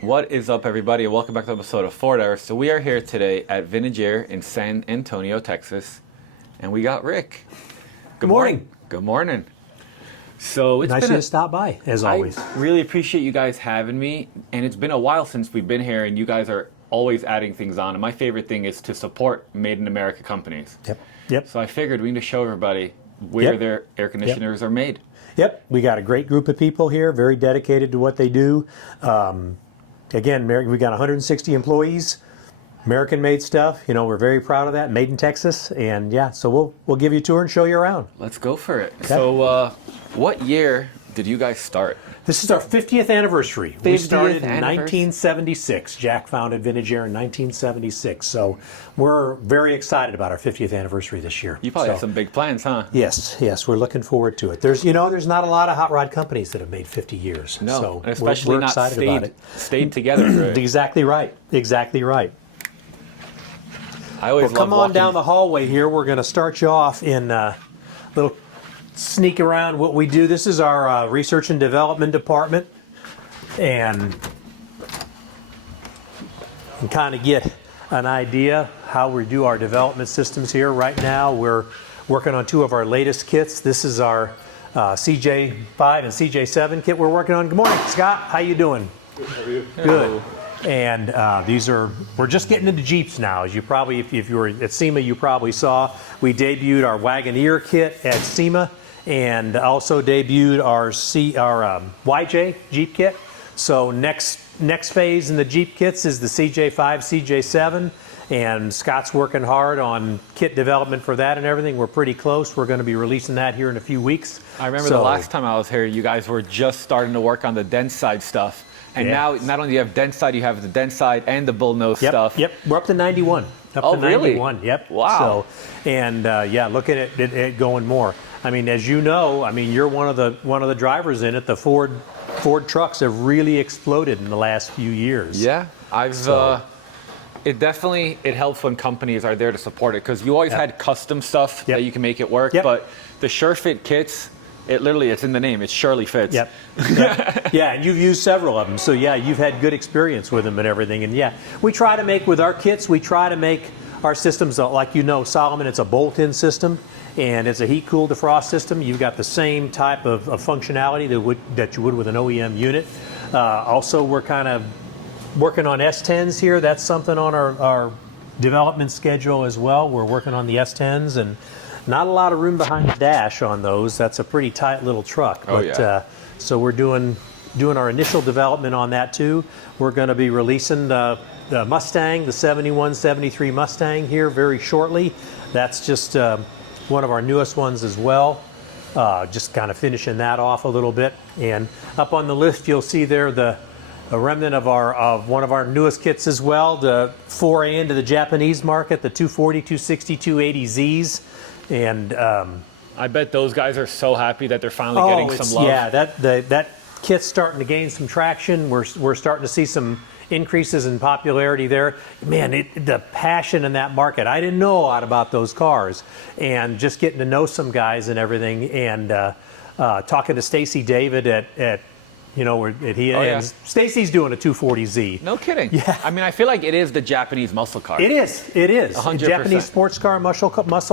What is up, everybody, and welcome back to an episode of Ford Hour. So we are here today at Vintage Air in San Antonio, Texas, and we got Rick. Good morning. Good morning. So it's nice been to stop by, as always. I really appreciate you guys having me, and it's been a while since we've been here, and you guys are always adding things on. And my favorite thing is to support Made in America companies. Yep. So I figured we need to show everybody where their air conditioners are made. Yep. We got a great group of people here, very dedicated to what they do. Again, we got 160 employees, American-made stuff. You know, we're very proud of that. Made in Texas, and yeah, so we'll give you a tour and show you around. Let's go for it. Okay. So, what year did you guys start? This is our 50th anniversary. We 50th started in anniversary. 1976. Jack founded Vintage Air in 1976. So we're very excited about our 50th anniversary this year. You probably have some big plans, huh? Yes, we're looking forward to it. There's not a lot of hot rod companies that have made 50 years. No, so and especially we're not excited about it. stayed together. Right? Exactly right. I always Come love on walking. down the hallway here. We're going to start you off in a little sneak around what we do. This is our research and development department, and kind of get an idea how we do our development systems here. Right now, we're working on two of our latest kits. This is our CJ5 and CJ7 kit we're working on. Good morning, Scott. How you doing? Good. How are you? Good. And we're just getting into Jeeps now. As you probably, if you were at SEMA, you probably saw, we debuted our Wagoneer kit at SEMA, and also debuted our YJ Jeep kit. So next phase in the Jeep kits is the CJ5, CJ7, and Scott's working hard on kit development for that and everything. We're pretty close. We're going to be releasing that here in a few weeks. I remember the last time I was here, you guys were just starting to work on the dense side stuff. And now, not only do you have dense side, you have the dense side and the bullnose stuff. Yep, we're up to 91. Up to 91, really? Yep. Wow. So, and looking at it going more. I mean, as you know, you're one of the drivers in it. The Ford trucks have really exploded in the last few years. Yeah, it helps when companies are there to support it, because you always had custom stuff that you can make it work, but the SureFit kits, it's in the name. It surely fits. Yep. Yeah, and you've used several of them, so yeah, you've had good experience with them and everything. And yeah, we try to make with our kits. We try to make our systems like Solomon. It's a bolt-in system, and it's a heat-cool defrost system. You've got the same type of functionality that you would with an OEM unit. Also, we're kind of working on S10s here. That's something on our development schedule as well. We're working on the S10s, and not a lot of room behind the dash on those. That's a pretty tight little truck. But, so we're doing our initial development on that too. We're going to be releasing the Mustang, the 71, 73 Mustang here very shortly. That's just one of our newest ones as well. Just kind of finishing that off a little bit. And up on the list, you'll see there a remnant of one of our newest kits as well, the foray into the Japanese market, the 240, 260, 280Zs. And I bet those guys are so happy that they're finally getting some love. Yeah, that kit's starting to gain some traction. We're starting to see some increases in popularity there. Man, the passion in that market. I didn't know a lot about those cars, and just getting to know some guys and everything, and talking to Stacy David at Stacy's doing a 240Z. No kidding. Yeah. I feel like it is the Japanese muscle car. It is. 100%. Japanese sports car, muscle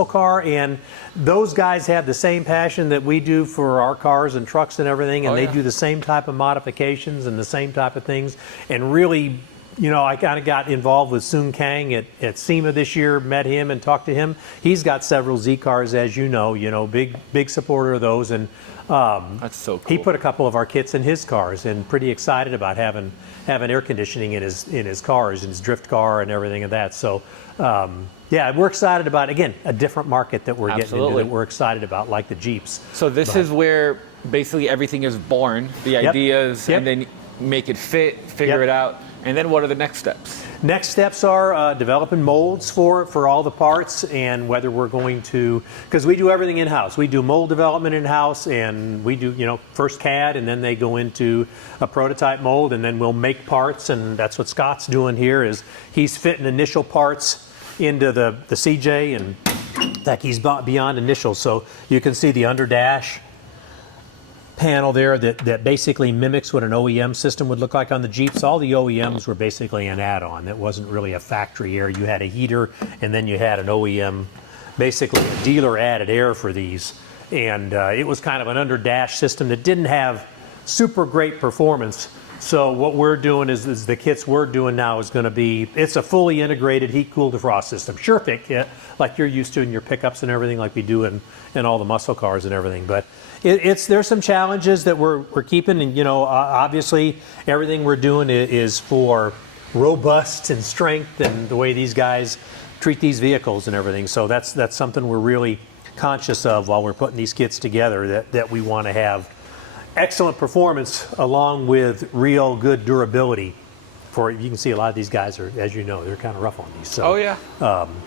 car, and those guys have the same passion that we do for our cars and trucks and everything, and they do the same type of modifications and the same type of things. And really, I kind of got involved with Soon Kang at SEMA this year, met him and talked to him. He's got several Z cars, as you know, big supporter of those. And that's so cool. He put a couple of our kits in his cars, and pretty excited about having air conditioning in his cars, in his drift car and everything of that. So we're excited about, again, a different market that we're getting into that we're excited about, like the Jeeps. So this is where basically everything is born, the ideas, and then make it fit, figure it out. And then what are the next steps? Next steps are developing molds for all the parts, and whether we're going to, because we do everything in-house. We do mold development in-house, and we do, first CAD, and then they go into a prototype mold, and then we'll make parts, and that's what Scott's doing here, is he's fitting initial parts into the CJ, and in fact, he's beyond initial. So you can see the under dash panel there that basically mimics what an OEM system would look like on the Jeeps. All the OEMs were basically an add-on. That wasn't really a factory air. You had a heater, and then you had an OEM, basically a dealer added air for these. And it was kind of an under-dash system that didn't have super great performance. So what we're doing is the kits we're doing now is going to be, it's a fully integrated heat-cooled defrost system. SureFit kit, like you're used to in your pickups and everything, like we do in all the muscle cars and everything. But there's some challenges that we're keeping, and obviously everything we're doing is for robust and strength and the way these guys treat these vehicles and everything. So that's something we're really conscious of while we're putting these kits together, that we want to have excellent performance along with real good durability. You can see a lot of these guys are, as you know, they're kind of rough on these. So, oh yeah.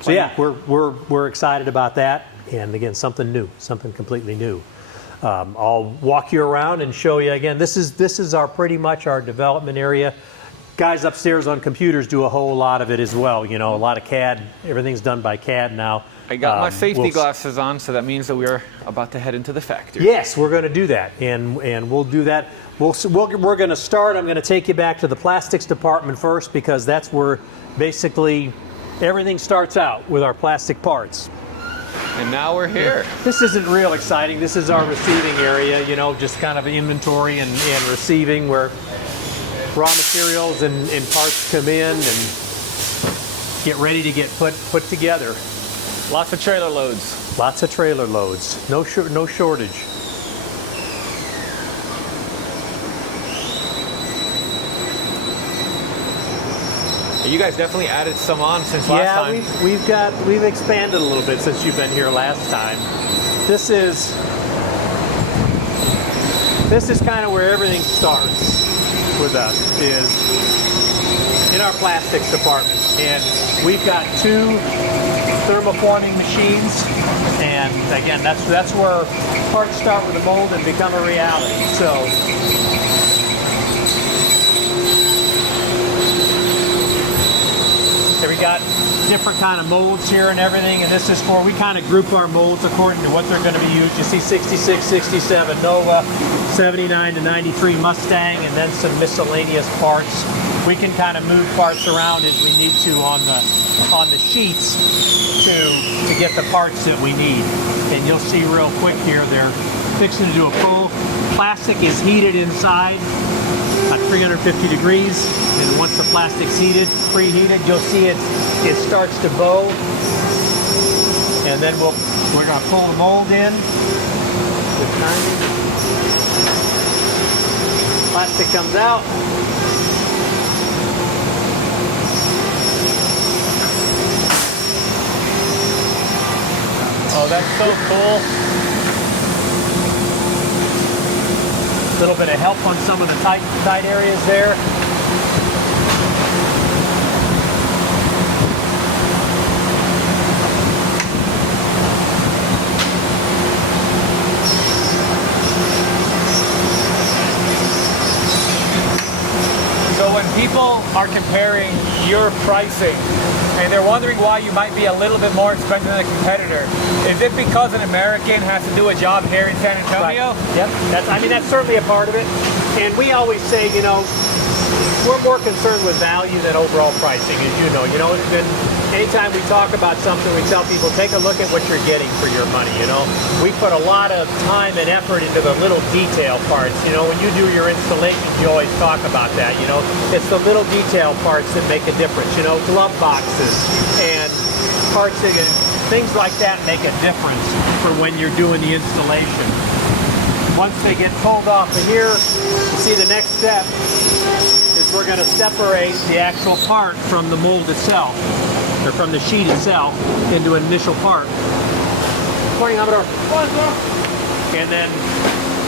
So yeah, we're excited about that, and again, something new, something completely new. I'll walk you around and show you again. This is our pretty much our development area. Guys upstairs on computers do a whole lot of it as well. A lot of CAD. Everything's done by CAD now. I got my safety glasses on, so that means that we are about to head into the factory. Yes, we're going to do that, and we'll do that. We're going to start. I'm going to take you back to the plastics department first, because that's where basically everything starts out with our plastic parts. And now we're here. This isn't real exciting. This is our receiving area, just kind of inventory and receiving, where raw materials and parts come in and get ready to get put together. Lots of trailer loads. Lots of trailer loads. No shortage. You guys definitely added some on since last time. Yeah, we've expanded a little bit since you've been here last time. This is kind of where everything starts with us, is in our plastics department. And we've got 2 thermoforming machines, and again, that's where parts start with a mold and become a reality. So we got different kind of molds here and everything, and this is for, we kind of group our molds according to what they're going to be used. You see 66, 67 Nova, 79 to 93 Mustang, and then some miscellaneous parts. We can kind of move parts around as we need to on the sheets to get the parts that we need. And you'll see real quick here, they're fixing to do a full. Plastic is heated inside at 350 degrees, and once the plastic's heated, preheated, you'll see it starts to bow, and then we're going to pull the mold in. Plastic comes out. Oh, that's so cool. A little bit of help on some of the tight areas there. So when people are comparing your pricing and they're wondering why you might be a little bit more expensive than a competitor, is it because an American has to do a job here in San Antonio? Right. Yep. That's certainly a part of it. And we always say, we're more concerned with value than overall pricing, as you know. And anytime we talk about something, we tell people, take a look at what you're getting for your money. We put a lot of time and effort into the little detail parts. When you do your installations, you always talk about that. It's the little detail parts that make a difference. Glove boxes and parts, things like that make a difference for when you're doing the installation. Once they get pulled off of here, you see the next step is we're going to separate the actual part from the mold itself, or from the sheet itself, into an initial part. Morning, Amador. And then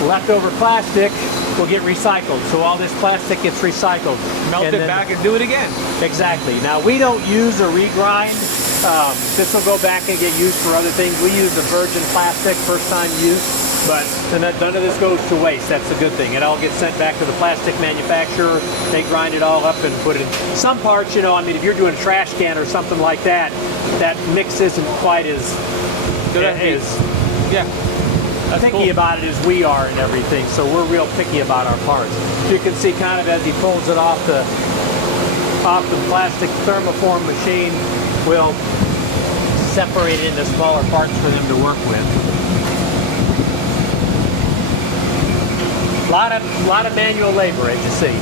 leftover plastic will get recycled. So all this plastic gets recycled. Melt it back and do it again. Exactly. Now, we don't use a regrind. This will go back and get used for other things. We use the virgin plastic, first time use, but none of this goes to waste. That's a good thing. It all gets sent back to the plastic manufacturer. They grind it all up and put it in. Some parts, if you're doing a trash can or something like that, that mix isn't quite as good as. Yeah. picky about it as we are and everything. So we're real picky about our parts. You can see kind of as he pulls it off the plastic thermoform machine, we'll separate it into smaller parts for them to work with. A lot of manual labor, as you see.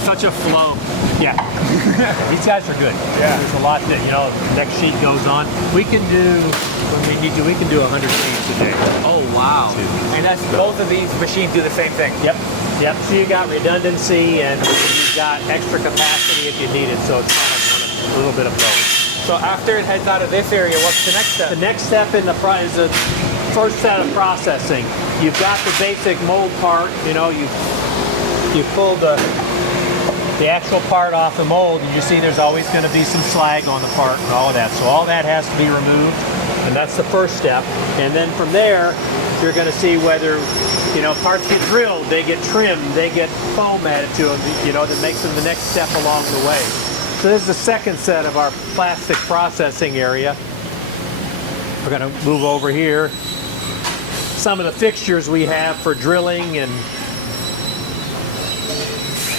Such a flow. Yeah. These guys are good. Yeah. There's a lot that, next sheet goes on. We can do, when we need to, we can do 100 sheets a day. Oh, wow. And that's both of these machines do the same thing. Yep. Yep. So you got redundancy and you've got extra capacity if you need it. So it's kind of a little bit of both. So after it heads out of this area, what's the next step? The next step in the is the first set of processing. You've got the basic mold part, you pull the actual part off the mold, and you see there's always going to be some slag on the part and all of that. So all that has to be removed, and that's the first step. And then from there, you're going to see whether, parts get drilled, they get trimmed, they get foam added to them, that makes them the next step along the way. So this is the second set of our plastic processing area. We're going to move over here. Some of the fixtures we have for drilling and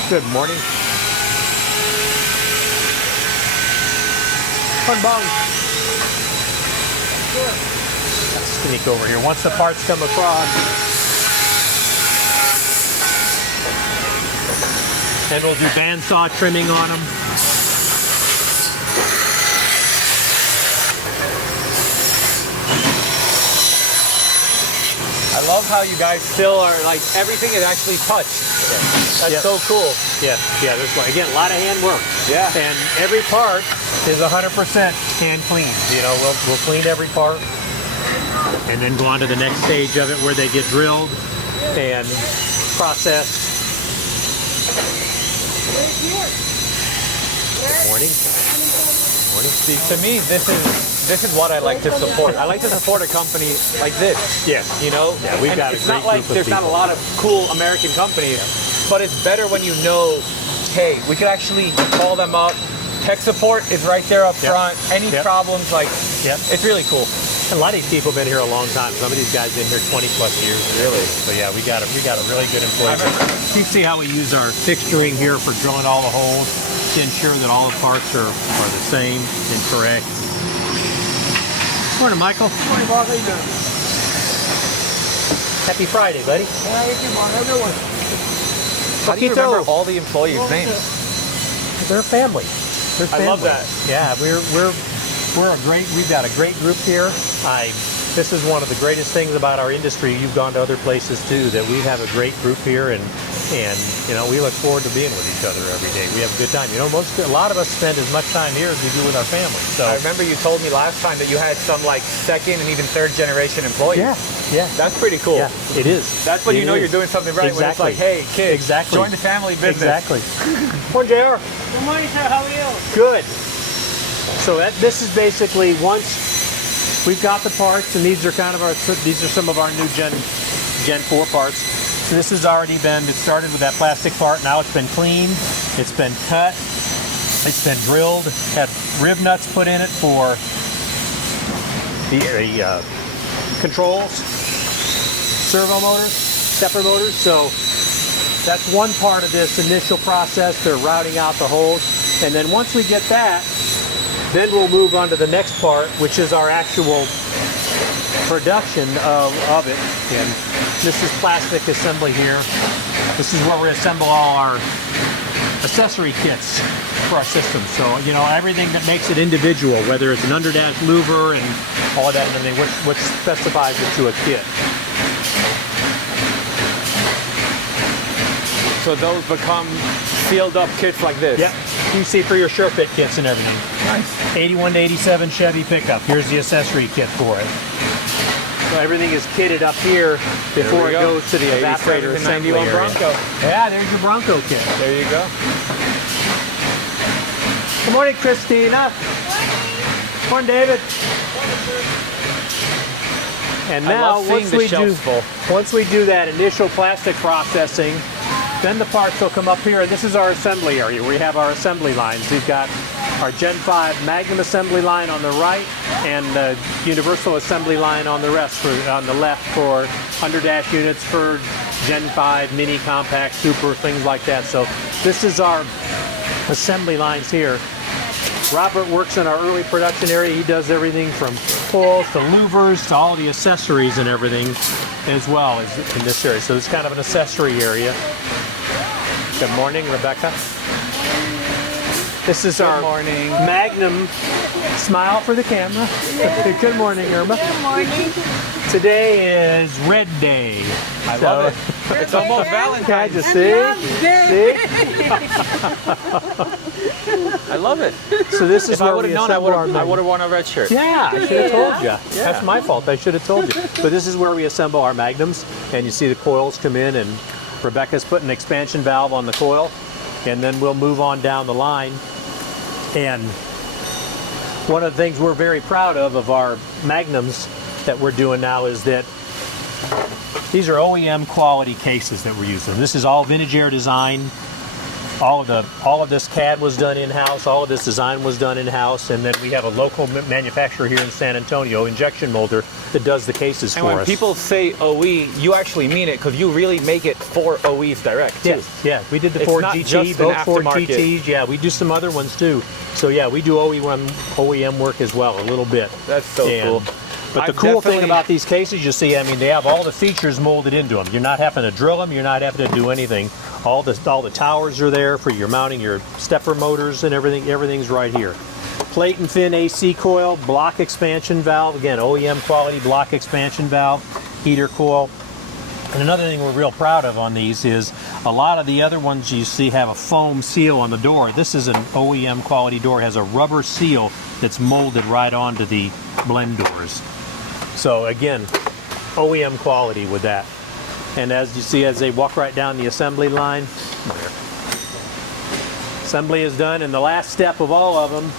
good morning. Bong. Let's sneak over here. Once the parts come across, then we'll do bandsaw trimming on them. I love how you guys still are, everything is actually touched. That's so cool. Yeah, there's, again, a lot of hand work. Yeah. And every part is 100% hand cleaned. We'll clean every part and then go on to the next stage of it where they get drilled and processed. Good morning. Morning. See, to me, this is what I like to support. I like to support a company like this. Yes. Yeah, we've got a it's great not like group of there's not a people. lot of cool American companies, but it's better when you know, hey, we could actually call them up. Tech support is right there up front. Any problems, it's really cool. A lot of these people have been here a long time. Some of these guys have been here 20 plus years. Really? So yeah, we got a really good employee. You see how we use our fixturing here for drilling all the holes to ensure that all the parts are the same and correct. Morning, Michael. Morning, Bob. How you doing? Happy Friday, buddy. Hey, come on, everyone. How do you remember all the employees' names? They're family. They're family. I love that. Yeah, we've got a great group here. This is one of the greatest things about our industry. You've gone to other places too, that we have a great group here, and we look forward to being with each other every day. We have a good time. A lot of us spend as much time here as we do with our family. So I remember you told me last time that you had some second and even third generation employees. Yeah. That's pretty cool. Yeah, it is. That's when you know you're doing something right. Exactly. When it's like, hey, kids, join the family business. Exactly. Morning, JR. Good morning, sir. How are you? Good. So this is basically once we've got the parts, and these are some of our new Gen 4 parts. So this has already been, it started with that plastic part. Now it's been cleaned, it's been cut, it's been drilled, had rib nuts put in it for the controls, servo motors, stepper motors. So that's one part of this initial process. They're routing out the holes. And then once we get that, then we'll move on to the next part, which is our actual production of it. And this is plastic assembly here. This is where we assemble all our accessory kits for our system. So, everything that makes it individual, whether it's an underdash louver and all of that and everything, which specifies it to a kit. So those become sealed up kits like this? Yep. You see for your SureFit kits and everything. Nice. 81 to 87 Chevy pickup. Here's the accessory kit for it. So everything is kitted up here before it goes to the evaporator assembly area. Bronco. Yeah, there's your Bronco kit. There you go. Good morning, Christina. Good morning, David. And now, once we do that initial plastic processing, then the parts will come up here. This is our assembly area. We have our assembly lines. We've got our Gen 5 Magnum assembly line on the right and the Universal assembly line on the on the left for under-dash units for Gen 5, Mini, Compact, Super, things like that. So this is our assembly lines here. Robert works in our early production area. He does everything from coils to louvers to all the accessories and everything as well as in this area. So it's kind of an accessory area. Good morning, Rebecca. This is our Magnum. Smile for the camera. Good morning, Irma. Good morning. Today is Red Day. I love it. It's almost Valentine's. Just see? I love it. So this is if I would have known, I would have worn a red shirt. Yeah, I should have told you. Yeah. That's my fault. I should have told you. But this is where we assemble our Magnums, and you see the coils come in, and Rebecca's putting an expansion valve on the coil, and then we'll move on down the line. And one of the things we're very proud of our Magnums that we're doing now is that these are OEM quality cases that we're using. This is all Vintage Air design. All of this CAD was done in-house. All of this design was done in-house, and then we have a local manufacturer here in San Antonio, Injection Molder, that does the cases for us. And when people say OE, you actually mean it because you really make it for OEs direct too. Yes, yeah, we did the Ford GT, both Ford GTs. Yeah, we do some other ones too. So yeah, we do OEM work as well a little bit. That's so cool. But the cool thing about these cases, you see, I mean, they have all the features molded into them. You're not having to drill them. You're not having to do anything. All the towers are there for your mounting your stepper motors and everything. Everything's right here. Plate and fin AC coil, block expansion valve. Again, OEM quality block expansion valve, heater coil. And another thing we're real proud of on these is a lot of the other ones you see have a foam seal on the door. This is an OEM quality door. It has a rubber seal that's molded right onto the blend doors. So again, OEM quality with that. And as you see, as they walk right down the assembly line, assembly is done, and the last step of all of them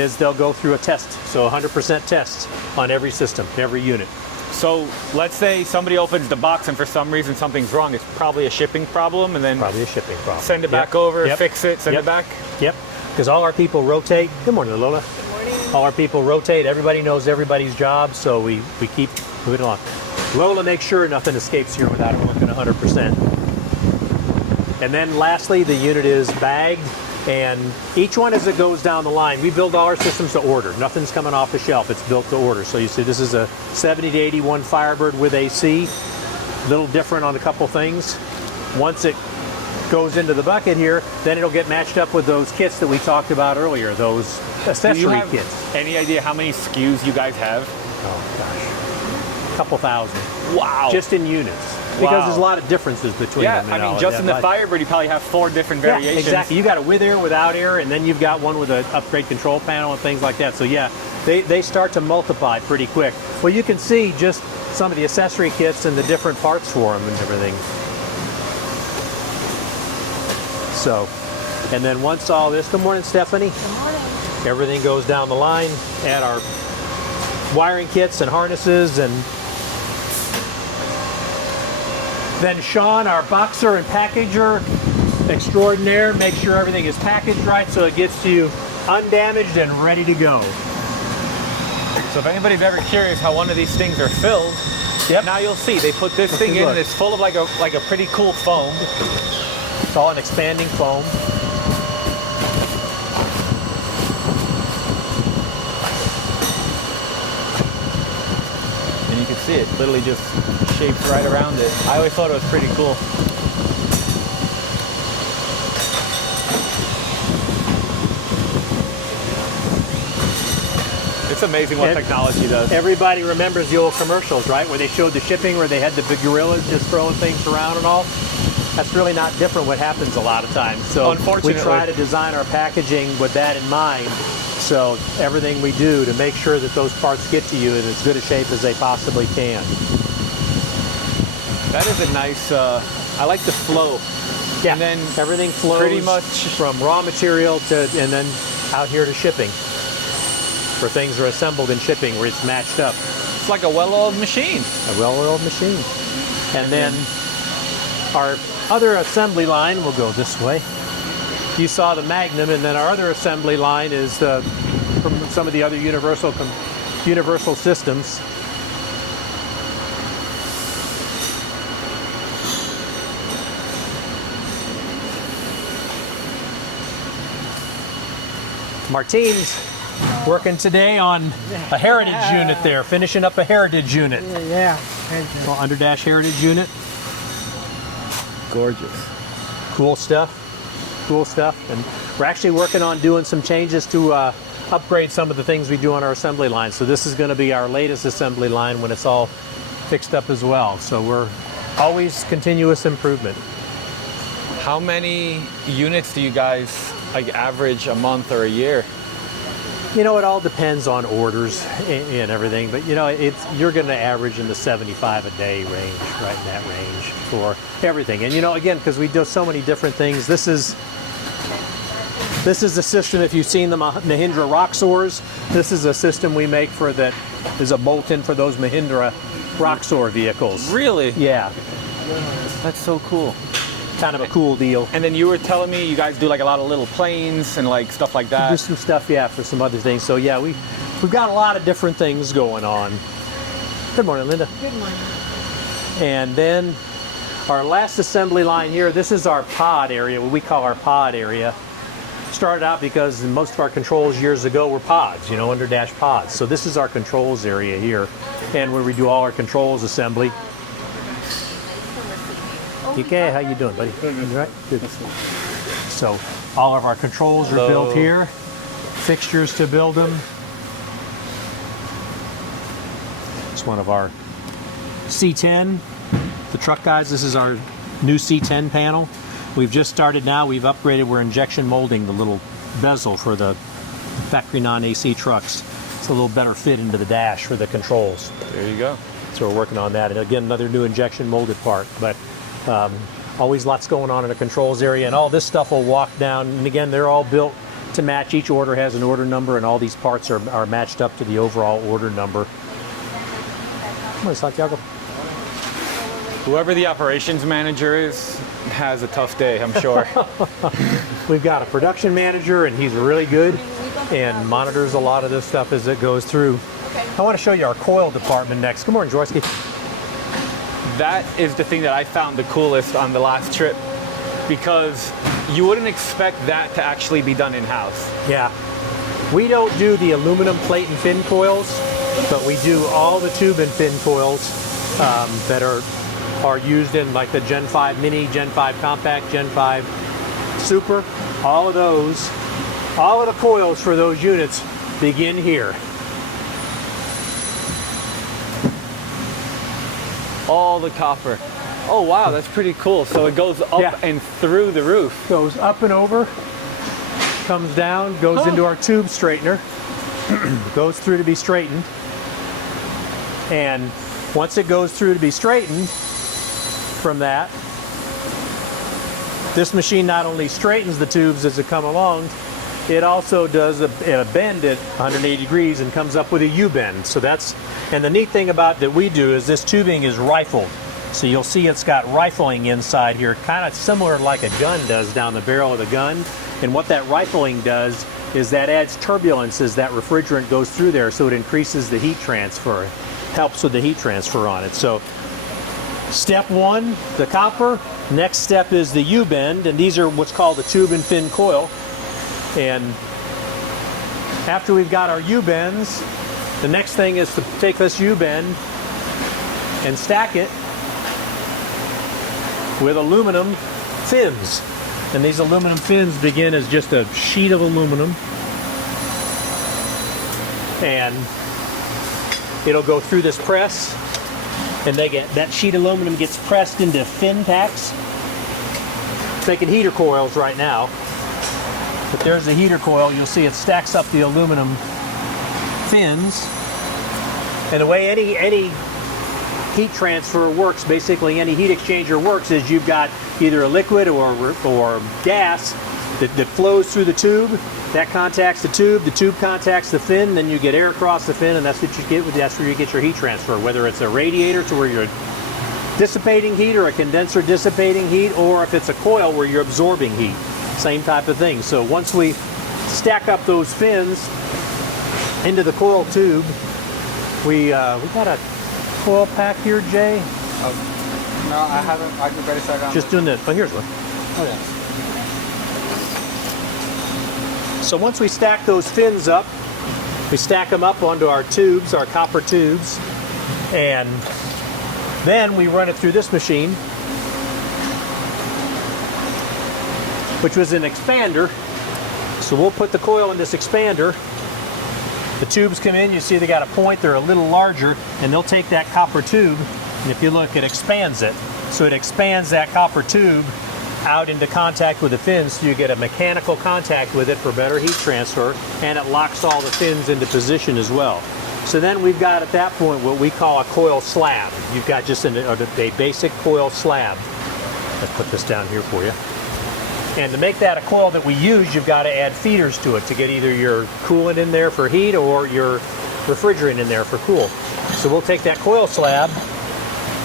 is they'll go through a test. So 100% tests on every system, every unit. So let's say somebody opens the box and for some reason something's wrong. It's probably a shipping problem, and then probably a shipping problem. Send it back over, fix it, send it back. Yep, because all our people rotate. Good morning, Lola. Good morning. All our people rotate. Everybody knows everybody's job, so we keep moving along. Lola makes sure nothing escapes here without it working 100%. And then lastly, the unit is bagged, and each one as it goes down the line, we build all our systems to order. Nothing's coming off the shelf. It's built to order. So you see this is a 70 to 81 Firebird with AC. A little different on a couple things. Once it goes into the bucket here, then it'll get matched up with those kits that we talked about earlier, those accessory kits. Any idea how many SKUs you guys have? Oh gosh, a couple thousand. Wow. Just in units. Because there's a lot of differences between them. I mean, just in the Firebird, you probably have 4 different variations. Yeah, exactly. You got a with air, without air, and then you've got one with an upgrade control panel and things like that. So yeah, they start to multiply pretty quick. Well, you can see just some of the accessory kits and the different parts for them and everything. So, and then once all this, good morning, Stephanie. Good morning. Everything goes down the line, and our wiring kits and harnesses, and then Sean, our boxer and packager extraordinaire, makes sure everything is packaged right so it gets to you undamaged and ready to go. So if anybody's ever curious how one of these things are filled, now you'll see they put this thing in and it's full of like a pretty cool foam. It's all an expanding foam. And you can see it literally just shapes right around it. I always thought it was pretty cool. It's amazing what technology does. Everybody remembers the old commercials, right? Where they showed the shipping, where they had the big gorillas just throwing things around and all. That's really not different what happens a lot of times. So unfortunately, we try to design our packaging with that in mind So everything we do to make sure that those parts get to you in as good a shape as they possibly can. That is a nice, I like the flow. Yeah, and then everything flows pretty much from raw material to, and then out here to shipping, where things are assembled and shipping, where it's matched up. it's like a well-oiled machine. A well-oiled machine. And then our other assembly line will go this way. You saw the Magnum, and then our other assembly line is from some of the other universal systems. Martine's working today on a Heritage unit there, finishing up a Heritage unit. Yeah. Well, Underdash Heritage unit. Gorgeous. Cool stuff. Cool stuff. And we're actually working on doing some changes to upgrade some of the things we do on our assembly line. So this is going to be our latest assembly line when it's all fixed up as well. So we're always continuous improvement. How many units do you guys like average a month or a year? You know, it all depends on orders and everything, but you know, you're going to average in the 75 a day range, right in that range for everything. And you know, again, because we do so many different things, this is the system. If you've seen the Mahindra rock saws, this is a system we make for that is a bolt-in for those Mahindra rock saw vehicles. Really? Yeah, That's so cool. kind of a cool deal. And then you were telling me you guys do like a lot of little planes and like stuff like Do that. some stuff, yeah, for some other things. So yeah, we've got a lot of different things going on. Good morning, Linda. Good morning. And then our last assembly line here, this is our pod area, what we call our pod area. Started out because most of our controls years ago were pods, you know, underdash pods. So this is our controls area here, and where we do all our controls assembly. Okay, how you doing, buddy? You right? Good. So all of our controls are built here, fixtures to build them. It's one of our C10, the truck guys. This is our new C10 panel. We've just started now. We've upgraded. We're injection molding the little bezel for the factory non-AC trucks. It's a little better fit into the dash for the controls. There you go. So we're working on that. And again, another new injection molded part. But always lots going on in the controls area. And all this stuff will walk down. And again, they're all built to match. Each order has an order number, and all these parts are matched up to the overall order number. Come on, Santiago. Whoever the operations manager is has a tough day, I'm sure. We've got a production manager, and he's really good and monitors a lot of this stuff as it goes through. I want to show you our coil department next. Good morning, Jaworski. That is the thing that I found the coolest on the last trip, because you wouldn't expect that to actually be done in-house. Yeah. We don't do the aluminum plate and fin coils, but we do all the tube and fin coils that are used in like the Gen 5 Mini, Gen 5 Compact, Gen 5 Super. All of those, all of the coils for those units begin here. All the copper. Oh wow, that's pretty cool. So it goes up and through the roof. Goes up and over, comes down, goes into our tube straightener, goes through to be straightened. And once it goes through to be straightened, from that, this machine not only straightens the tubes as they come along, it also does a bend at 180 degrees and comes up with a U-bend. So that's, and the neat thing about that we do is this tubing is rifled. So you'll see it's got rifling inside here, kind of similar like a gun does down the barrel of the gun. And what that rifling does is that adds turbulence as that refrigerant goes through there, so it increases the heat transfer, helps with the heat transfer on it. So step one, the copper. Next step is the U-bend, and these are what's called the tube and fin coil. And after we've got our U-bends, the next thing is to take this U-bend and stack it with aluminum fins. And these aluminum fins begin as just a sheet of aluminum, and it'll go through this press, and that sheet of aluminum gets pressed into fin packs, making heater coils right now. But there's the heater coil. You'll see it stacks up the aluminum fins. And the way any heat transfer works, basically any heat exchanger works, is you've got either a liquid or gas that flows through the tube. That contacts the tube contacts the fin, then you get air across the fin, and that's what you get. That's where you get your heat transfer, whether it's a radiator to where you're dissipating heat, or a condenser dissipating heat, or if it's a coil where you're absorbing heat. Same type of thing. So once we stack up those fins into the coil tube, we got a coil pack here, Jay. Oh, no, I haven't. I can better start on. Just doing this. Oh, here's one. Oh yeah. So once we stack those fins up, we stack them up onto our tubes, our copper tubes, and then we run it through this machine, which was an expander. So we'll put the coil in this expander. The tubes come in, you see they got a point, they're a little larger, and they'll take that copper tube, and if you look, it expands it. So it expands that copper tube out into contact with the fins, so you get a mechanical contact with it for better heat transfer, and it locks all the fins into position as well. So then we've got at that point what we call a coil slab. You've got just a basic coil slab. Let's put this down here for you. And to make that a coil that we use, you've got to add feeders to it to get either your coolant in there for heat or your refrigerant in there for cool. So we'll take that coil slab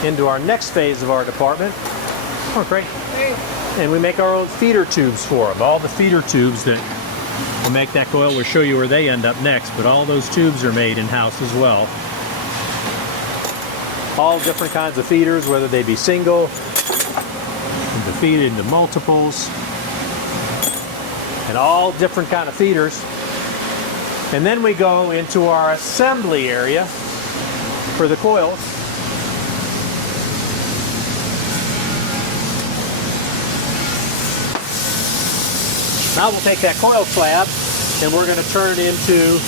into our next phase of our department. Oh, great. And we make our own feeder tubes for them. All the feeder tubes that will make that coil, we'll show you where they end up next, but all those tubes are made in-house as well. All different kinds of feeders, whether they be single, into feed into multiples, and all different kind of feeders. And then we go into our assembly area for the coils. Now we'll take that coil slab and we're going to turn it into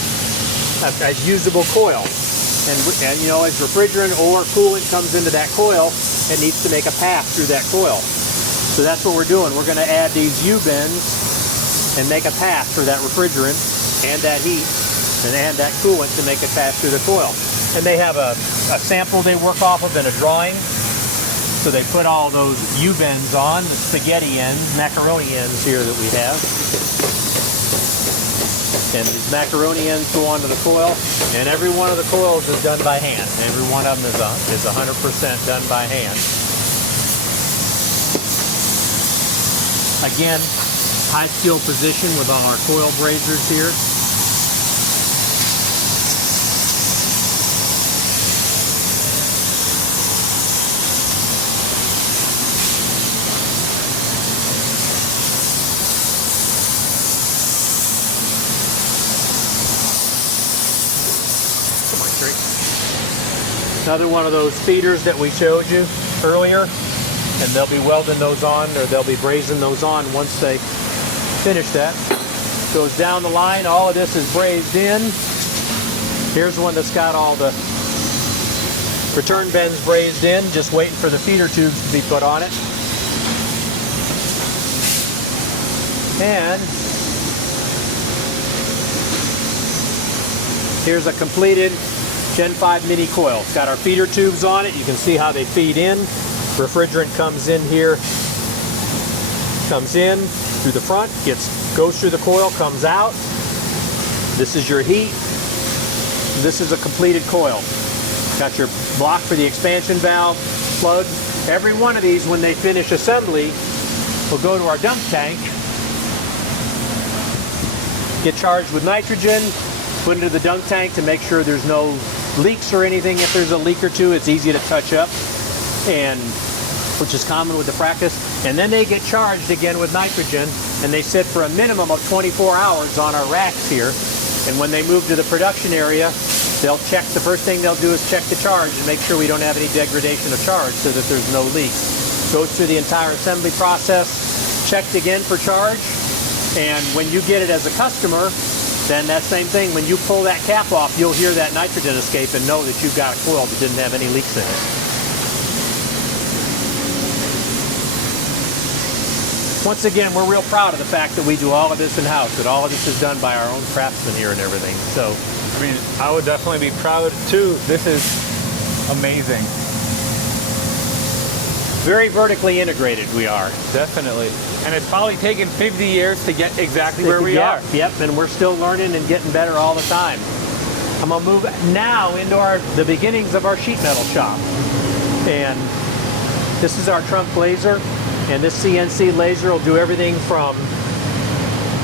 a usable coil. And you know, as refrigerant or coolant comes into that coil, it needs to make a path through that coil. So that's what we're doing. We're going to add these U-bends and make a path for that refrigerant and that heat and add that coolant to make a path through the coil. And they have a sample they work off of in a drawing. So they put all those U-bends on, the spaghetti ends, macaroni ends here that we have. And these macaroni ends go onto the coil, and every one of the coils is done by hand. Every one of them is 100% done by hand. Again, high skill position with all our coil brazers here. Another one of those feeders that we showed you earlier, and they'll be welding those on, or they'll be brazing those on once they finish that. Goes down the line, all of this is brazed in. Here's one that's got all the return bends brazed in, just waiting for the feeder tubes to be put on it. And here's a completed Gen 5 mini coil. It's got our feeder tubes on it. You can see how they feed in. Refrigerant comes in here, comes in through the front, goes through the coil, comes out. This is your heat. This is a completed coil. Got your block for the expansion valve, plug. Every one of these, when they finish assembly, will go to our dump tank, get charged with nitrogen, put into the dump tank to make sure there's no leaks or anything. If there's a leak or two, it's easy to touch up, and which is common with the practice. And then they get charged again with nitrogen, and they sit for a minimum of 24 hours on our racks here. And when they move to the production area, they'll check. The first thing they'll do is check the charge and make sure we don't have any degradation of charge, so that there's no leaks. Goes through the entire assembly process, checked again for charge, and when you get it as a customer, then that same thing, when you pull that cap off, you'll hear that nitrogen escape and know that you've got a coil that didn't have any leaks in it. once again, we're real proud of the fact that we do all of this in-house, that all of this is done by our own craftsmen here and everything. So, I mean, I would definitely be proud too. This is amazing. very vertically integrated we are. Definitely. And it's probably taken 50 years to get exactly where we are. Yep, and we're still learning and getting better all the time. I'm gonna move now into the beginnings of our sheet metal shop. And this is our trunk laser, and this CNC laser will do everything from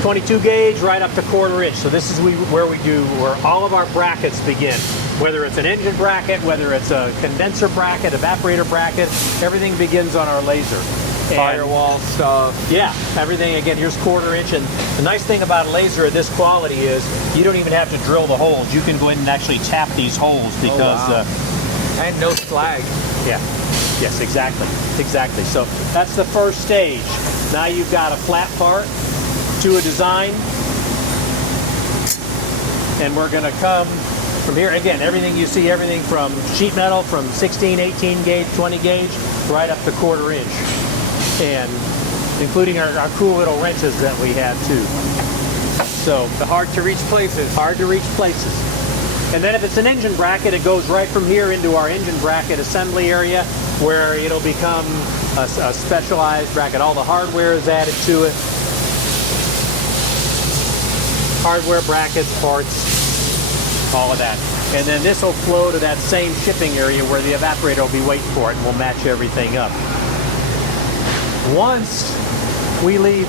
22 gauge right up to 1/4 inch. So this is where all of our brackets begin. Whether it's an engine bracket, whether it's a condenser bracket, evaporator bracket, everything begins on our laser. Firewall stuff. Yeah, everything, again, here's 1/4 inch. And the nice thing about a laser of this quality is you don't even have to drill the holes. You can go in and actually tap these holes because... Oh, wow. And no slag. Yeah, yes, exactly, exactly. So that's the first stage. Now you've got a flat part to a design. And we're gonna come from here, again, everything you see, everything from sheet metal, from 16, 18 gauge, 20 gauge, right up to 1/4 inch. And including our cool little wrenches that we have too. So the hard to reach places. Hard to reach places. And then if it's an engine bracket, it goes right from here into our engine bracket assembly area where it'll become a specialized bracket. All the hardware is added to it. Hardware, brackets, parts, all of that. And then this will flow to that same shipping area where the evaporator will be waiting for it, and we'll match everything up. Once we leave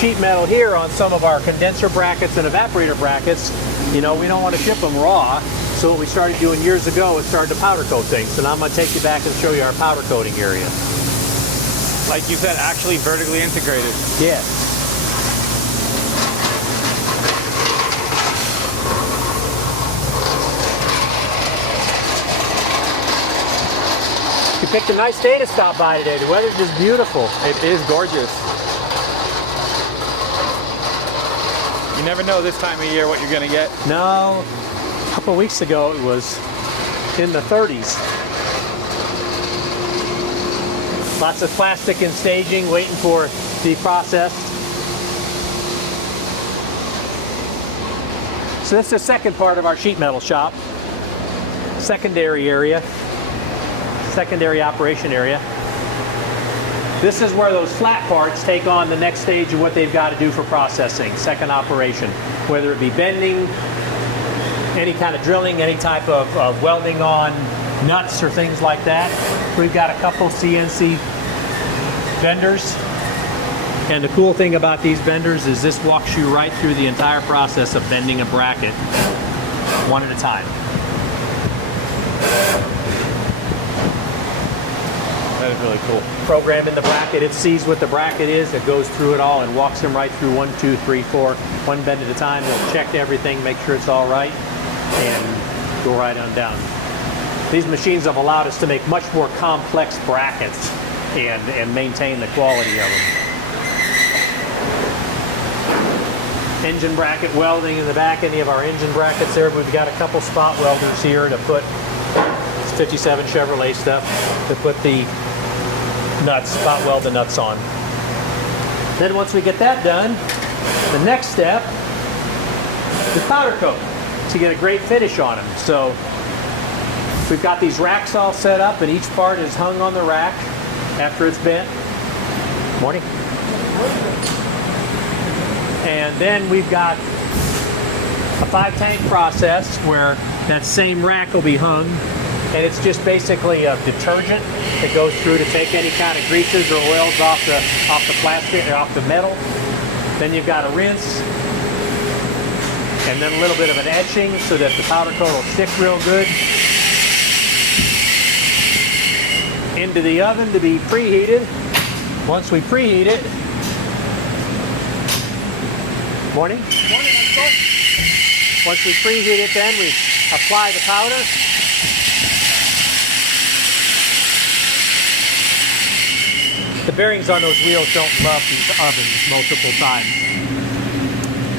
sheet metal here on some of our condenser brackets and evaporator brackets, you know, we don't want to ship them raw. So what we started doing years ago is started to powder coat things. And I'm going to take you back and show you our powder coating area. Like you said, actually vertically integrated. Yes. You picked a nice day to stop by today. The weather's just beautiful. It is gorgeous. You never know this time of year what you're going to get. No, a couple of weeks ago it was in the 30s. Lots of plastic and staging waiting for to be processed. So this is the second part of our sheet metal shop. Secondary area. Secondary operation area. This is where those flat parts take on the next stage of what they've got to do for processing, second operation. Whether it be bending, any kind of drilling, any type of welding on nuts or things like that. We've got a couple CNC benders. And the cool thing about these benders is this walks you right through the entire process of bending a bracket, one at a time. That is really cool. Program in the bracket, it sees what the bracket is, it goes through it all and walks them right through 1, 2, 3, 4, one bend at a time. It'll check everything, make sure it's all right, and go right on down. These machines have allowed us to make much more complex brackets and maintain the quality of them. Engine bracket welding in the back, any of our engine brackets there. We've got a couple spot welders here to put 57 Chevrolet stuff to put the nuts, spot weld the nuts on. Then once we get that done, the next step is powder coat to get a great finish on them. So we've got these racks all set up and each part is hung on the rack after it's bent. Morning. And then we've got a 5-tank process where that same rack will be hung. And it's just basically a detergent that goes through to take any kind of greases or oils off the plastic or off the metal. Then you've got a rinse, and then a little bit of an etching so that the powder coat will stick real good. Into the oven to be preheated. Once we preheat it, morning. Once we preheat it, then we apply the powder. The bearings on those wheels don't love these ovens multiple times.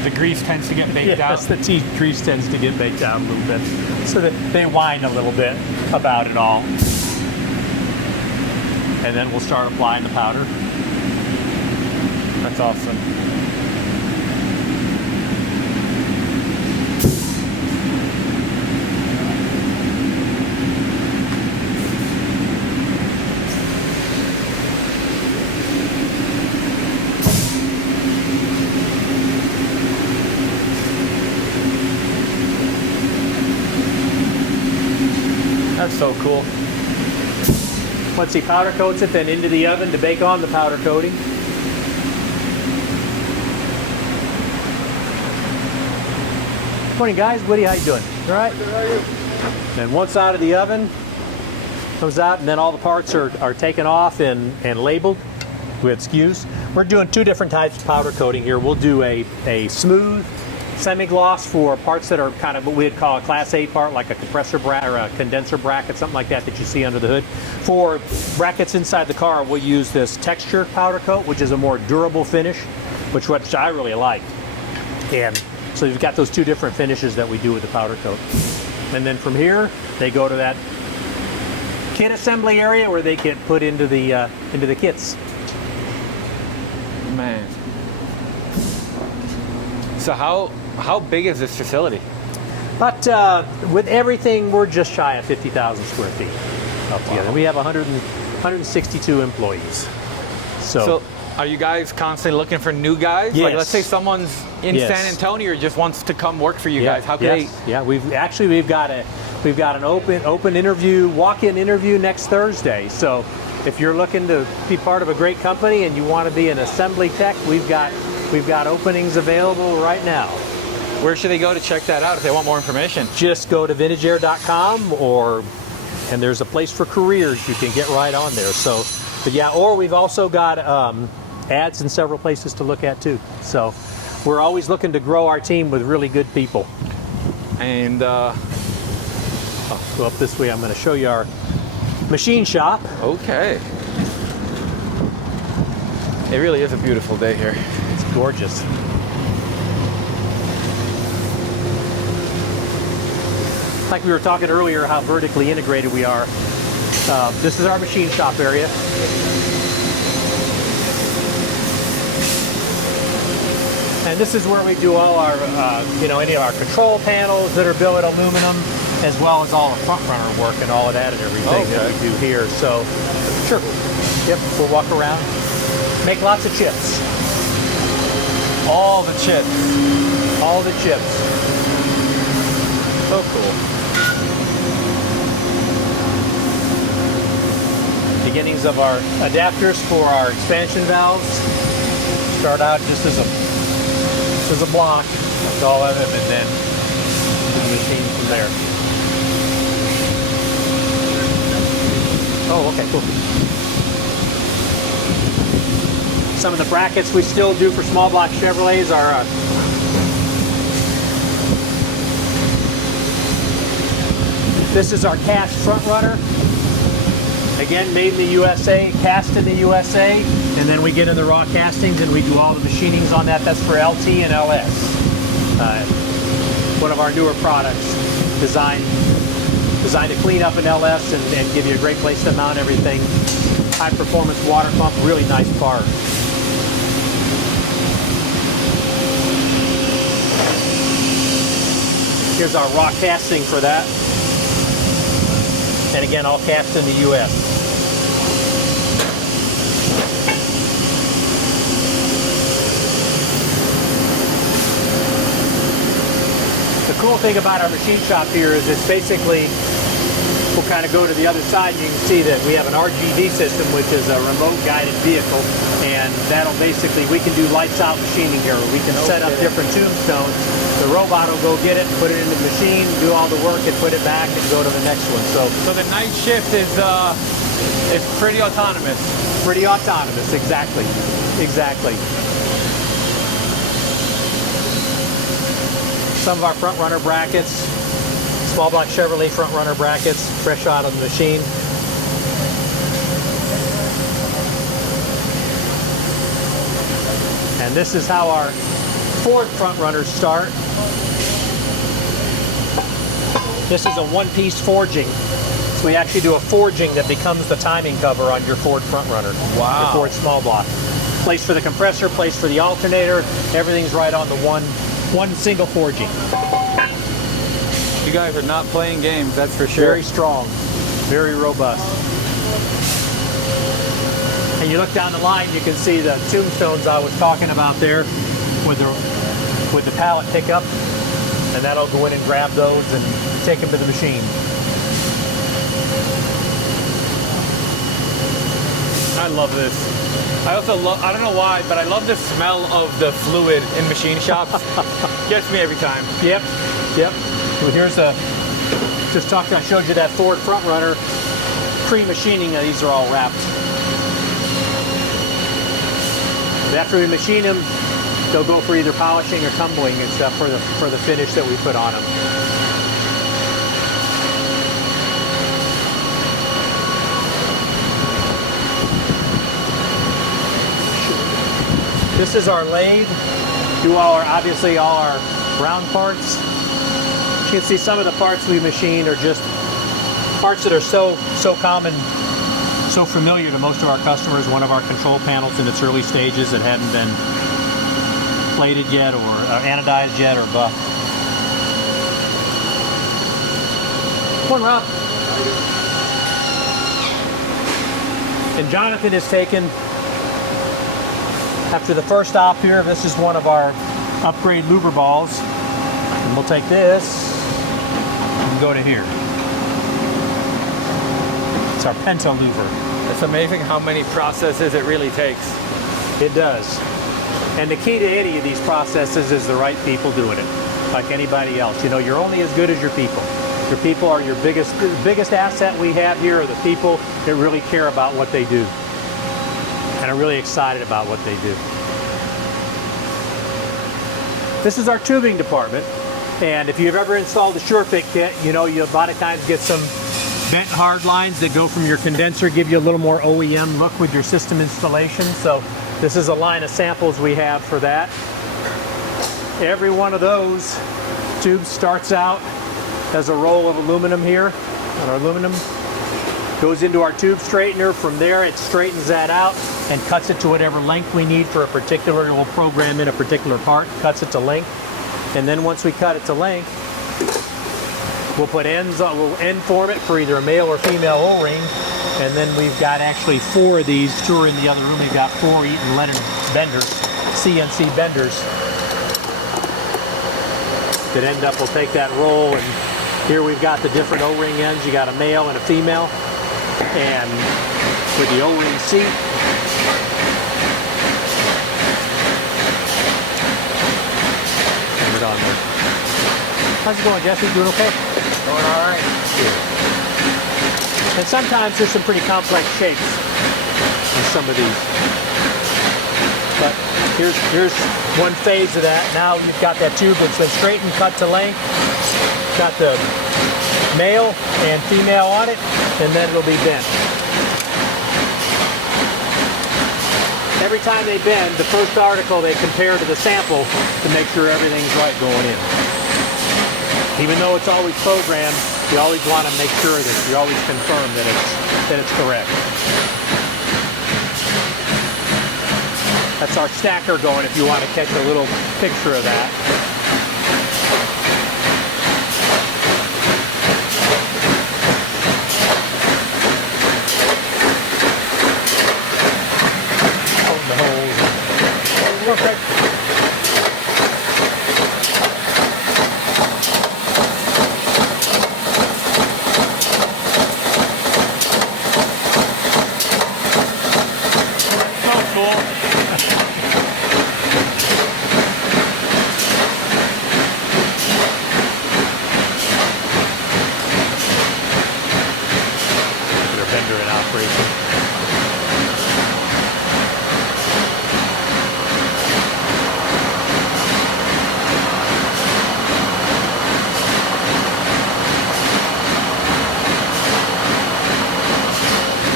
The grease tends to get baked out. Yes, the grease tends to get baked out a little bit. So that they whine a little bit about it all. And then we'll start applying the powder. That's awesome. That's so cool. Once he powder coats it, then into the oven to bake on the powder coating. Morning guys, Woody, how you doing? All right? How are you? Then once out of the oven, comes out, and then all the parts are taken off and labeled with SKUs. We're doing two different types of powder coating here. We'll do a smooth semi-gloss for parts that are kind of what we'd call a Class A part, like a compressor bracket or a condenser bracket, something like that you see under the hood. For brackets inside the car, we'll use this texture powder coat, which is a more durable finish, which I really like. And so you've got those two different finishes that we do with the powder coat. And then from here, they go to that kit assembly area where they get put into the kits. Man. So how big is this facility? But with everything, we're just shy of 50,000 square feet altogether. Wow. We have 162 employees. So are you guys constantly looking for new guys? Yes. Like, let's say someone's in Yes. San Antonio or just wants to come work for you guys. How can Yeah, we've got an open interview, walk-in interview next Thursday. So if you're looking to be part of a great company and you want to be an assembly tech, we've got openings available right now. Where should they go to check that out if they want more information? Just go to vintageair.com and there's a place for careers. You can get right on there. So, but yeah, or we've also got ads in several places to look at too. So we're always looking to grow our team with really good people. And I'll go up this way. I'm going to show you our machine shop. okay. It really is a beautiful day here. It's gorgeous. Like we were talking earlier, how vertically integrated we are. This is our machine shop area. And this is where we do all our, any of our control panels that are billet aluminum, as well as all the front runner work and all of that and everything that we do here. So, sure. Yep, we'll walk around. Make lots of chips. All the chips. All the chips. So cool. Beginnings of our adapters for our expansion valves. Start out just as a block. That's all of them, and then the machine from there. Oh, okay, cool. Some of the brackets we still do for small block Chevrolets are this is our cast front runner. Again, made in the USA, cast in the USA, and then we get in the raw castings and we do all the machinings on that. That's for LT and LS. One of our newer products, designed to clean up an LS and give you a great place to mount everything. High performance water pump, really nice part. Here's our raw casting for that. And again, all cast in the US. The cool thing about our machine shop here is it's basically, we'll kind of go to the other side and you can see that we have an RGV system, which is a remote guided vehicle, and that'll basically, we can do lights out machining here. We can set up different tombstones. The robot will go get it, put it in the machine, do all the work, and put it back and go to the next one. So the night shift is pretty autonomous. Pretty autonomous, exactly. Exactly. Some of our front runner brackets, small block Chevrolet front runner brackets, fresh out of the machine. And this is how our Ford front runners start. This is a one-piece forging. So we actually do a forging that becomes the timing cover on your Ford front runner. Wow. Your Ford small block. Place for the compressor, place for the alternator. Everything's right on the one single forging. You guys are not playing games, that's for sure. Very strong, very robust. And you look down the line, you can see the tombstones I was talking about there with the pallet pickup, and that'll go in and grab those and take them to the machine. I love this. I also love, I don't know why, but I love the smell of the fluid in machine shops. Gets me every time. Yep. Well, here's I showed you that Ford front runner pre-machining. These are all wrapped. And after we machine them, they'll go for either polishing or tumbling and stuff for the finish that we put on them. This is our lathe. Do obviously all our round parts. You can see some of the parts we machine are just parts that are so common, so familiar to most of our customers. One of our control panels in its early stages that hadn't been plated yet or anodized yet or buffed. Come on, Rob. And Jonathan has taken, after the first stop here, this is one of our upgrade louver balls. And we'll take this and go to here. It's our Penta louver. It's amazing how many processes it really takes. It does. And the key to any of these processes is the right people doing it, like anybody else. You know, you're only as good as your people. Your people are your biggest asset we have here are the people that really care about what they do and are really excited about what they do. This is our tubing department, and if you've ever installed a SureFit kit, you know you a lot of times get some bent hard lines that go from your condenser, give you a little more OEM look with your system installation. So this is a line of samples we have for that. Every one of those tubes starts out as a roll of aluminum here, and our aluminum goes into our tube straightener. From there it straightens that out and cuts it to whatever length we need for a particular, we'll program in a particular part, cuts it to length. And then once we cut it to length, we'll put ends on, we'll end form it for either a male or female O-ring. And then we've got actually 4 of these. 2 are in the other room. We've got 4 Eaton Lennon benders, CNC benders, that end up, we'll take that roll, and here we've got the different O-ring ends. You got a male and a female. And with the O-ring seat, on there. How's it going, Jesse? Doing okay? Going all right. And sometimes there's some pretty complex shapes in some of these. But here's one phase of that. Now you've got that tube that's been straightened, cut to length. Got the male and female on it, and then it'll be bent. Every time they bend, the first article they compare to the sample to make sure everything's right going in. Even though it's always programmed, you always want to make sure that you always confirm that it's correct. That's our stacker going if you want to catch a little picture of that. Okay. So cool. Their bender in operation.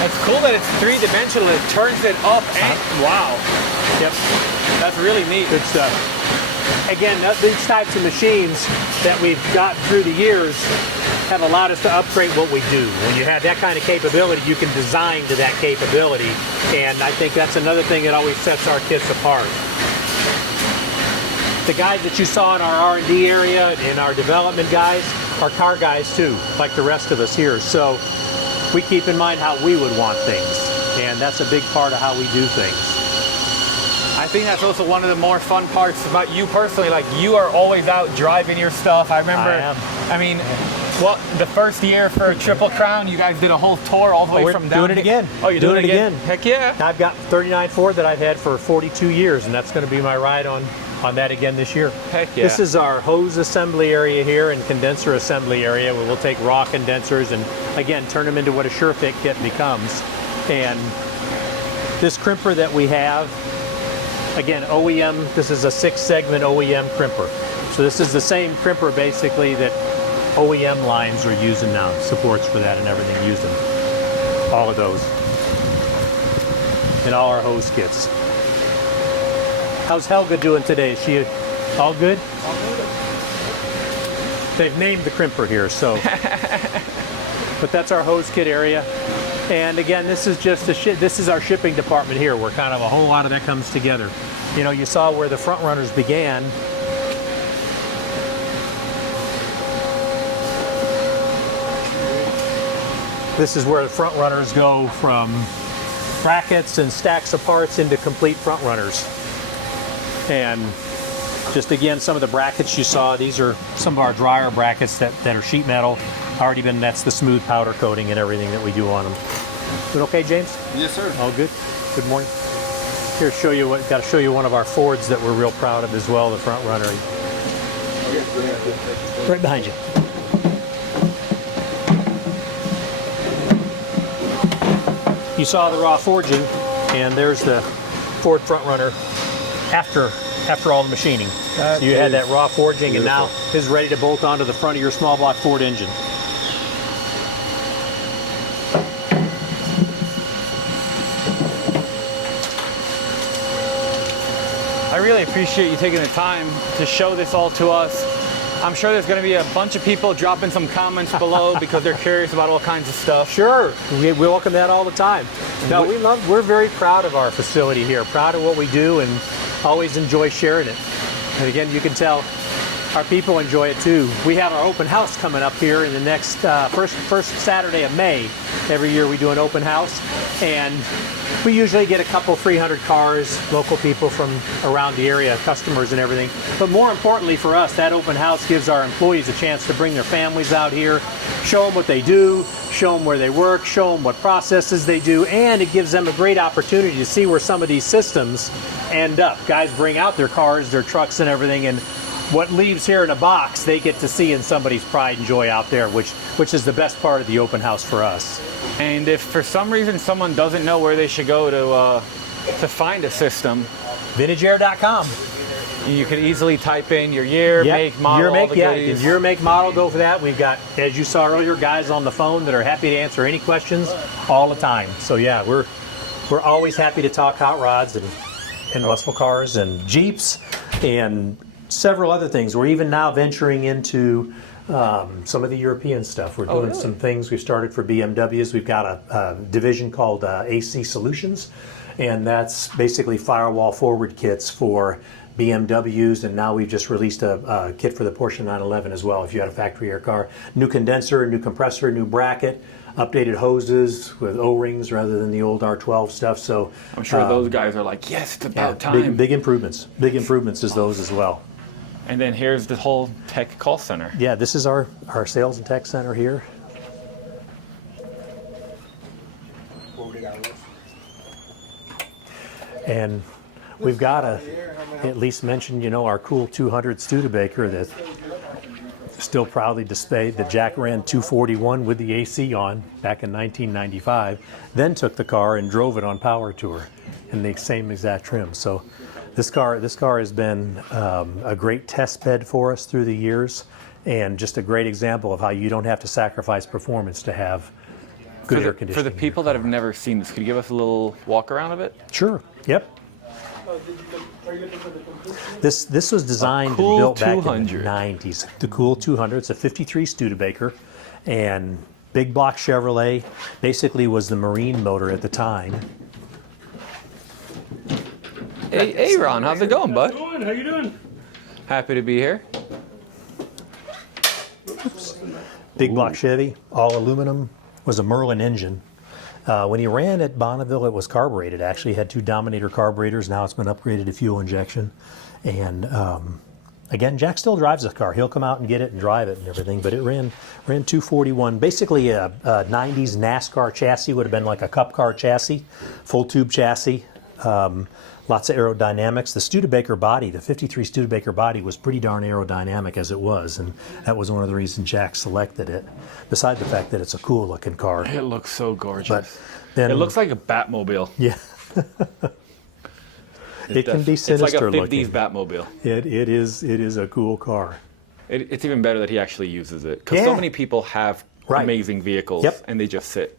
It's cool that it's 3-dimensional. It turns it up and wow. Yep. That's really neat. Good stuff. again, these types of machines that we've got through the years have allowed us to upgrade what we do. When you have that kind of capability, you can design to that capability, and I think that's another thing that always sets our kits apart. The guys that you saw in our R&D area and our development guys are car guys too, like the rest of us here. So we keep in mind how we would want things, and that's a big part of how we do things. I think that's also one of the more fun parts about you personally. Like, you are always out driving your stuff. I remember, I mean, well, the first year for Triple Crown, you guys did a whole tour all the way from down doing it again. Oh, you're doing it again? Heck yeah. I've got 39 Ford that I've had for 42 years, and that's going to be my ride on that again this year. Heck yeah. This is our hose assembly area here and condenser assembly area where we'll take raw condensers and, again, turn them into what a SureFit kit becomes. And this crimper that we have, again, OEM, this is a 6-segment OEM crimper. So this is the same crimper basically that OEM lines are using now. Supports for that and everything using all of those. And all our hose kits. How's Helga doing today? Is she all good? All good. They've named the crimper here, so. But that's our hose kit area. And again, this is just this is our shipping department here, where kind of a whole lot of that comes together. You know, you saw where the front runners began. This is where the front runners go from brackets and stacks of parts into complete front runners. And just again, some of the brackets you saw, these are some of our dryer brackets that are sheet metal. That's the smooth powder coating and everything that we do on them. Doing okay, James? Yes, sir. All good? Good morning. Here, got to show you one of our Fords that we're real proud of as well, the front runner. Right behind you. You saw the raw forging, and there's the Ford front runner after all the machining. So you had that raw forging, beautiful. And now it's ready to bolt onto the front of your small block Ford engine. I really appreciate you taking the time to show this all to us. I'm sure there's going to be a bunch of people dropping some comments below because they're curious about all kinds of stuff. Sure, we welcome that all the time. No, we're very proud of our facility here, proud of what we do, and always enjoy sharing it. And again, you can tell our people enjoy it too. We have our open house coming up here in the next first Saturday of May. Every year we do an open house, and we usually get a couple 300 cars, local people from around the area, customers and everything. But more importantly for us, that open house gives our employees a chance to bring their families out here, show them what they do, show them where they work, show them what processes they do, and it gives them a great opportunity to see where some of these systems end up. Guys bring out their cars, their trucks and everything, and what leaves here in a box, they get to see in somebody's pride and joy out there, which is the best part of the open house for us. And if for some reason someone doesn't know where they should go to find a system, VintageAir.com. You could easily type in your year, make, model, all the goodies. Year, make, model, go for that. We've got, as you saw earlier, guys on the phone that are happy to answer any questions all the time. So yeah, we're always happy to talk hot rods and muscle cars and Jeeps and several other things. We're even now venturing into some of the European stuff. We're doing some things. We've started for BMWs. We've got a division called AC Solutions, and that's basically firewall forward kits for BMWs, and now we've just released a kit for the Porsche 911 as well, if you had a factory air car. New condenser, new compressor, new bracket, updated hoses with O-rings rather than the old R12 stuff. So I'm sure those guys are like, yes, it's about time. Big improvements. Big improvements is those as well. And then here's the whole tech call center. Yeah, this is our sales and tech center here. And we've got to at least mention, our cool 200 Studebaker that still proudly displayed the Jack ran 241 with the AC on back in 1995, then took the car and drove it on Power Tour in the same exact trim. So this car has been a great test bed for us through the years, and just a great example of how you don't have to sacrifice performance to have good air conditioning. For the people that have never seen this, could you give us a little walk around of it? Sure. Yep. This was designed Cool and built back 200. in the 90s. The Cool 200. It's a 53 Studebaker, and big block Chevrolet. Basically was the marine motor at the time. Hey, Ron, how's it going, bud? How you doing? Happy to be here. Big block Chevy, all aluminum, was a Merlin engine. When he ran at Bonneville, it was carbureted. Actually, it had 2 Dominator carburetors. Now it's been upgraded to fuel injection. And again, Jack still drives the car. He'll come out and get it and drive it and everything. But it ran 241. Basically, a 90s NASCAR chassis would have been like a cup car chassis, full tube chassis. Lots of aerodynamics. The Studebaker body, the 53 Studebaker body, was pretty darn aerodynamic as it was, and that was one of the reasons Jack selected it, besides the fact that it's a cool looking car. It looks so gorgeous. But then, it looks like a Batmobile. Yeah. It can be sinister It's like a 50s looking. Batmobile. It is a cool car. It's even better that he actually uses it. Because so Yeah. many people have Right. amazing vehicles Yep. and they just sit.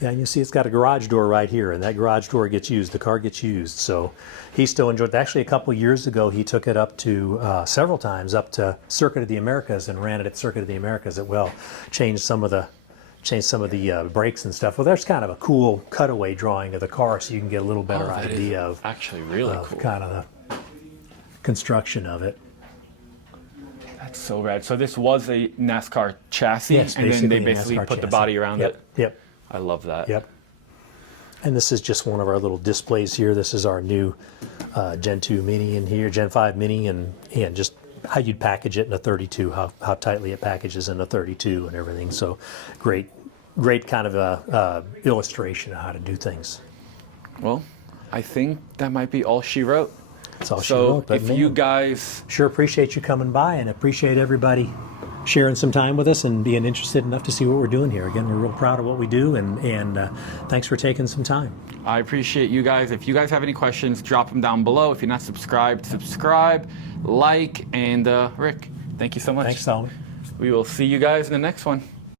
Yeah, and you see it's got a garage door right here, and that garage door gets used. The car gets used, so he still enjoyed it. Actually, a couple of years ago, he took it up to several times up to Circuit of the Americas and ran it at Circuit of the Americas. It changed some of the brakes and stuff. Well, there's kind of a cool cutaway drawing of the car, so you can get a little better That is idea of actually really cool. kind of the construction of it. That's so rad. So this was a NASCAR chassis, Yes, and then they basically a basically NASCAR put the chassis. body around Yep, it. Yep. I love that. Yep. And this is just one of our little displays here. This is our new Gen 2 Mini in here, Gen 5 Mini, and just how you'd package it in a 32, how tightly it packages in a 32 and everything. So great kind of a illustration of how to do things. Well, I think that might be all she wrote. That's all she So wrote. But if man, you guys... sure appreciate you coming by and appreciate everybody sharing some time with us and being interested enough to see what we're doing here. Again, we're real proud of what we do, and thanks for taking some time. I appreciate you guys. If you guys have any questions, drop them down below. If you're not subscribed, subscribe, like, and Rick, thank you so much. Thanks, Solomon. We will see you guys in the next one.